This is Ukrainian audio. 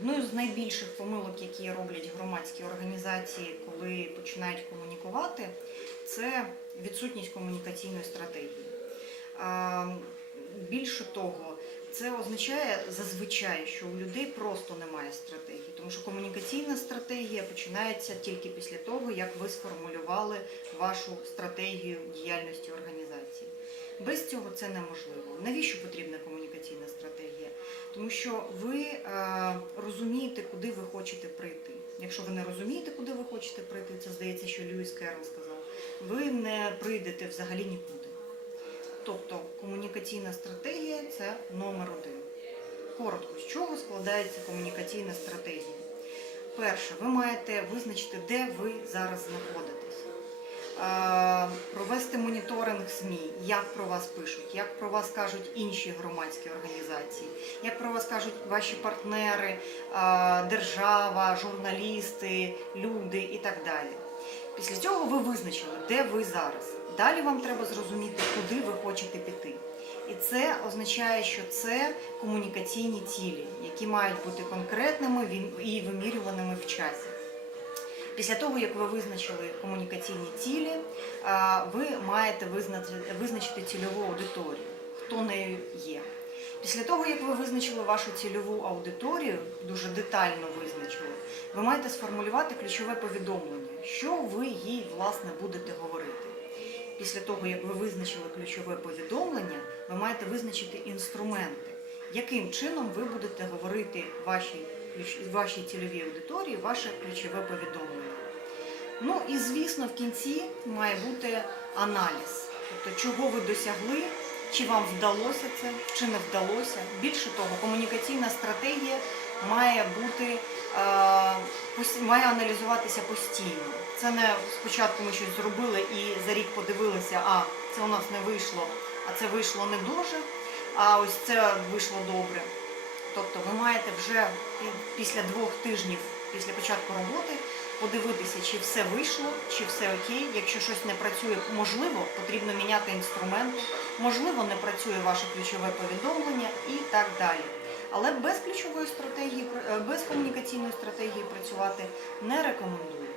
Одною з найбільших помилок, які роблять громадські організації, коли починають комунікувати, це відсутність комунікаційної стратегії. Більше того, це означає зазвичай, що у людей просто немає стратегії, тому що комунікаційна стратегія починається тільки після того, як ви сформулювали вашу стратегію діяльності організації. Без цього це неможливо. Навіщо потрібна комунікаційна стратегія? Тому що ви е, розумієте, куди ви хочете прийти. Якщо ви не розумієте, куди ви хочете прийти, це здається, що Льюіс Керрол сказав, ви не прийдете взагалі нікуди. Тобто комунікаційна стратегія це номер один. Коротко, з чого складається комунікаційна стратегія? Перше, ви маєте визначити, де ви зараз знаходитесь. Е, Провести моніторинг СМІ, як про вас пишуть, як про вас кажуть інші громадські організації, як про вас кажуть ваші партнери, е, держава, журналісти, люди і так далі. Після цього ви визначили, де ви зараз. Далі вам треба зрозуміти, куди ви хочете піти. І це означає, що це комунікаційні цілі, які мають бути конкретними і вимірюваними в часі. Після того, як ви визначили комунікаційні цілі, ви маєте визначити, визначити цільову аудиторію, хто нею є. Після того, як ви визначили вашу цільову аудиторію, дуже детально визначили, ви маєте сформулювати ключове повідомлення, що ви їй власне будете говорити. Після того, як ви визначили ключове повідомлення, ви маєте визначити інструменти, яким чином ви будете говорити вашій, вашій цільовій аудиторії ваше ключове повідомлення. Ну і звісно, в кінці має бути аналіз, тобто чого ви досягли, чи вам вдалося це, чи не вдалося. Більше того, комунікаційна стратегія має бути е, має аналізуватися постійно. Це не спочатку ми щось зробили і за рік подивилися, а це у нас не вийшло, а це вийшло не дуже, а ось це вийшло добре. Тобто ви маєте вже після двох тижнів після початку роботи подивитися, чи все вийшло, чи все окей. Якщо щось не працює, можливо, потрібно міняти інструменти, можливо, не працює ваше ключове повідомлення і так далі. Але без ключової стратегії, е, без комунікаційної стратегії працювати не рекомендую.